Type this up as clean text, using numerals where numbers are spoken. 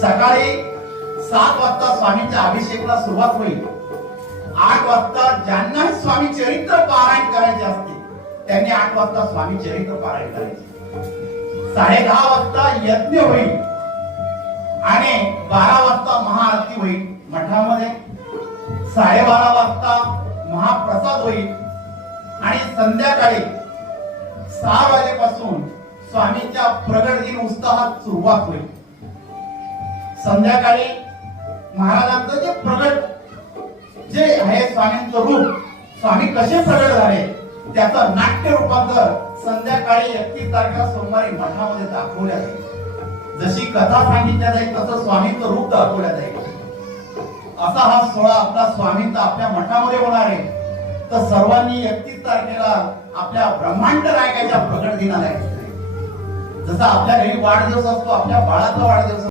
सकाळी 7 वाजता स्वामींच्या अभिषेकाला सुरुवात होईल. 8 वाजता ज्यांना स्वामी चरित्र पारायण करायचे असते त्यांनी 8 वाजता स्वामी चरित्र पारायण करायचे. 10:30 वाजता यज्ञ होईल आणि 12 वाजता महाआरती होईल मठामध्ये. 12:30 वाजता महाप्रसाद होईल आणि संध्याकाळी 6 वाजेपासून स्वामींच्या प्रगट दिन उत्सवात सुरुवात होईल. संध्याकाळी महाराजांचं जे प्रगट जे आहे स्वामींचं रूप, स्वामी कसे प्रगट झाले त्याचं नाट्य रूपांतर संध्याकाळी 31 तारखेला सोमवारी मठामध्ये दाखवल्या जाईल. जशी कथा सांगितल्या जाईल तसं स्वामींचं रूप दाखवल्या जाईल. असा हा सोहळा आपला स्वामींचा आपल्या मठामध्ये होणार आहे. तर सर्वांनी 31 तारखेला आपल्या ब्रह्मांड नायकाच्या प्रगट दिनाला यायचं. जसा आपल्या घरी वाढदिवस असतो, आपल्या बाळाचा वाढदिवस